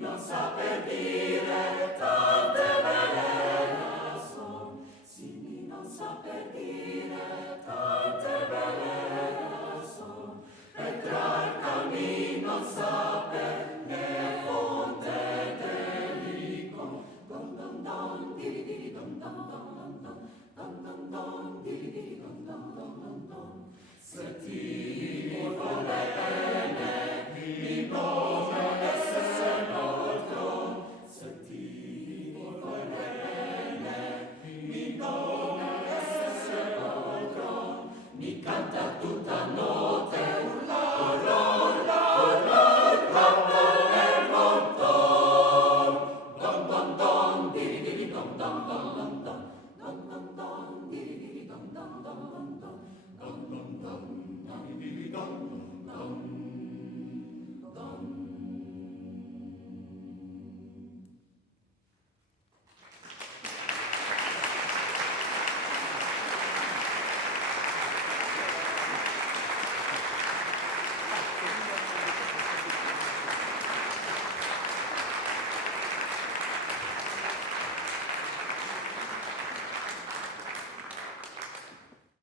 non saper dire tante belle son, sì, non saper dire tante belle son, e tra il cammino saper ne fonte delicon, don don don, di di don don don don don don don, di di don don don don don.